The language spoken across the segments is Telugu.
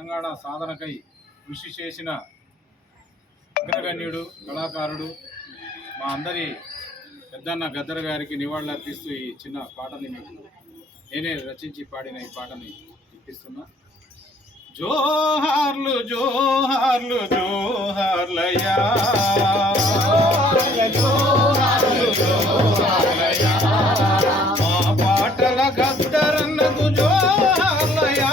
తెలంగాణ సాధనకై కృషి చేసిన అగ్రగణ్యుడు కళాకారుడు మా అందరి పెద్దన్న గద్దర్ గారికి నివాళులు అర్పిస్తూ ఈ చిన్న పాటని మీకు నేనే రచించి పాడిన ఈ పాటని ఇప్పిస్తున్నా. జోహార్లు జోహార్లు జోహార్లయ్యా, మా పాటల గద్దరన్నకు జోహార్లయ్యా,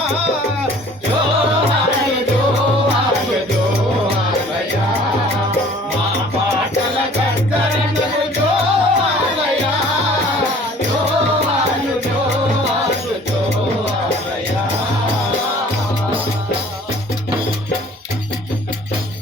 జోహార్లు జోహార్లు జోహార్లయ్యా, మా పాటల గద్దరన్నకు జోహార్లయ్యా, జోహార్లు జోహార్లు జోహార్లయ్యా.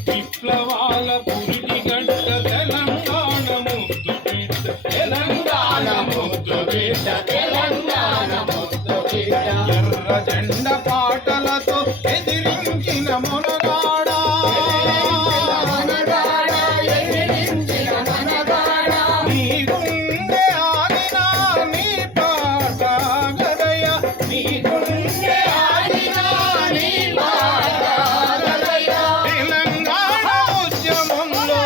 విప్లవాల పురిటిగడ్డ తెలంగాణ ముద్దు బిడ్డ, తెలంగాణ ముద్దు బిడ్డ, తెలంగాణ ముద్దు బిడ్డ. ఎర్ర జెండ పాటలతో ఎదిరించిన మొనగాడా, నీ గుండె ఆడినా నీ పాట గదయ, నీ గుండె ఆడినా నీ పాట గదయ. తెలంగాణ ఉద్యమంలో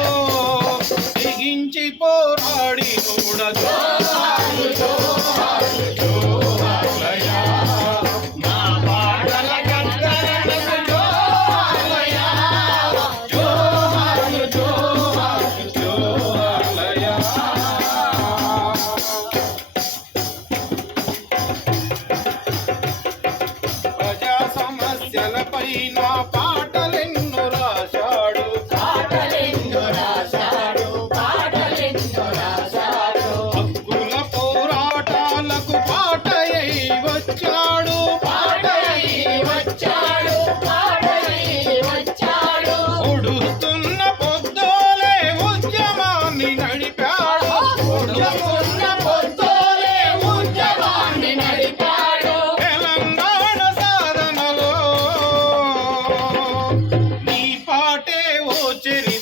తెగించి పోరాడి చూడదు. ప్రజా సమస్యలపై నా పాటలెన్నో రాశాడు, పాటలెన్నో రాశాడు, పాటలెన్నో రాశాడు. హక్కుల పోరాటాలకు పాటయై వచ్చాడు, పాటయై వచ్చాడు, పాటయై వచ్చాడు. ఉడుతున్న పొద్దోలే ఉద్యమాన్ని నడిపాడు, ఉడుతున్న పొద్దోలే ఉద్యమాన్ని నడిపాడు. తెలంగాణ సాధనలో నీ పాటే ఓ చరిత్ర.